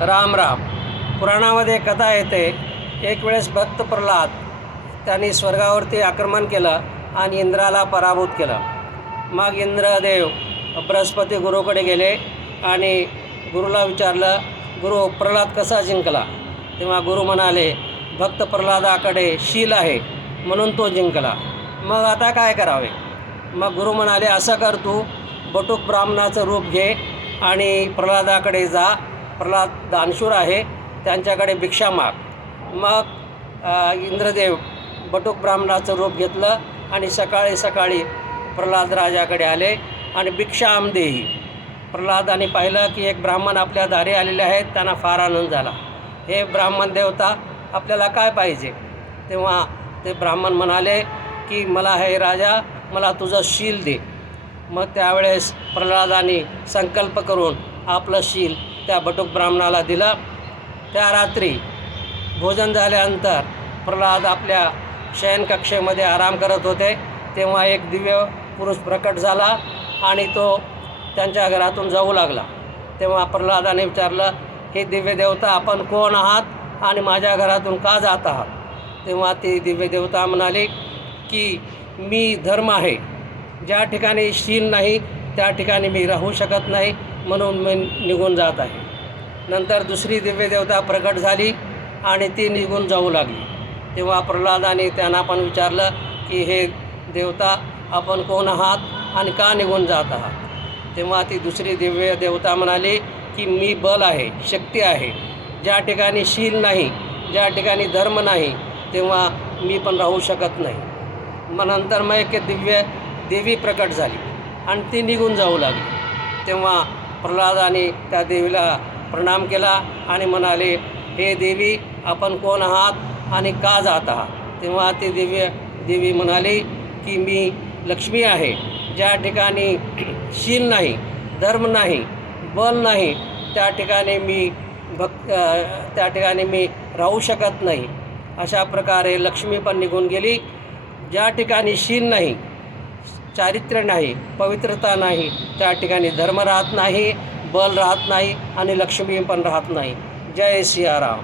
राम राम. पुराणामध्ये कथा येते, एक वेळेस भक्त प्रल्हाद त्यांनी स्वर्गावरती आक्रमण केलं आणि इंद्राला पराभूत केलं. मग इंद्रदेव बृहस्पती गुरुकडे गेले आणि गुरुला विचारलं, गुरु प्रल्हाद कसा जिंकला? तेव्हा गुरु म्हणाले, भक्त प्रल्हादाकडे शील आहे म्हणून तो जिंकला. मग आता काय करावे? मग गुरु म्हणाले, असं कर, तू बटुक ब्राह्मणाचं रूप घे आणि प्रल्हादाकडे जा. प्रल्हाद दानशूर आहे, त्यांच्याकडे भिक्षा माग. मग इंद्रदेव बटुक ब्राह्मणाचं रूप घेतलं आणि सकाळी सकाळी प्रल्हाद राजाकडे आले आणि भिक्षाम देही. प्रल्हादाने पाहिलं की एक ब्राह्मण आपल्या दारी आलेले आहेत. त्यांना फार आनंद झाला. हे ब्राह्मण देवता, आपल्याला काय पाहिजे? तेव्हा ते ब्राह्मण म्हणाले की मला हे राजा, मला तुझं शील दे. मग त्यावेळेस प्रल्हादाने संकल्प करून आपलं शील त्या बटुक ब्राह्मणाला दिलं. त्या रात्री भोजन झाल्यानंतर प्रल्हाद आपल्या शयनकक्षेमध्ये आराम करत होते. तेव्हा एक दिव्य पुरुष प्रकट झाला आणि तो त्यांच्या घरातून जाऊ लागला. तेव्हा प्रल्हादाने विचारलं, हे दिव्य देवता, आपण कोण आहात आणि माझ्या घरातून का जात आहात? तेव्हा ती दिव्य देवता म्हणाले की मी धर्म आहे, ज्या ठिकाणी शील नाही त्या ठिकाणी मी राहू शकत नाही, म्हणून मी निघून जात आहे. नंतर दुसरी दिव्य देवता प्रकट झाली आणि ती निघून जाऊ लागली. तेव्हा प्रल्हादाने त्यांना पण विचारलं की हे देवता, आपण कोण आहात आणि का निघून जात आहात? तेव्हा ती दुसरी दिव्य देवता म्हणाली की मी बल आहे, शक्ती आहे, ज्या ठिकाणी शील नाही, ज्या ठिकाणी धर्म नाही, तेव्हा मी पण राहू शकत नाही. मग नंतर मग एक दिव्य देवी प्रकट झाली आणि ती निघून जाऊ लागली. तेव्हा प्रल्हादाने त्या देवीला प्रणाम केला आणि म्हणाले, हे देवी, आपण कोण आहात आणि का जात आहात? तेव्हा ती देवी म्हणाली की मी लक्ष्मी आहे, ज्या ठिकाणी शील नाही, धर्म नाही, बल नाही, त्या ठिकाणी मी राहू शकत नाही. अशा प्रकारे लक्ष्मी पण निघून गेली. ज्या ठिकाणी शील नाही, चारित्र्य नाही, पवित्रता नाही, त्या ठिकाणी धर्म राहत नाही, बल राहत नाही आणि लक्ष्मी पण राहत नाही. जय सियाराम.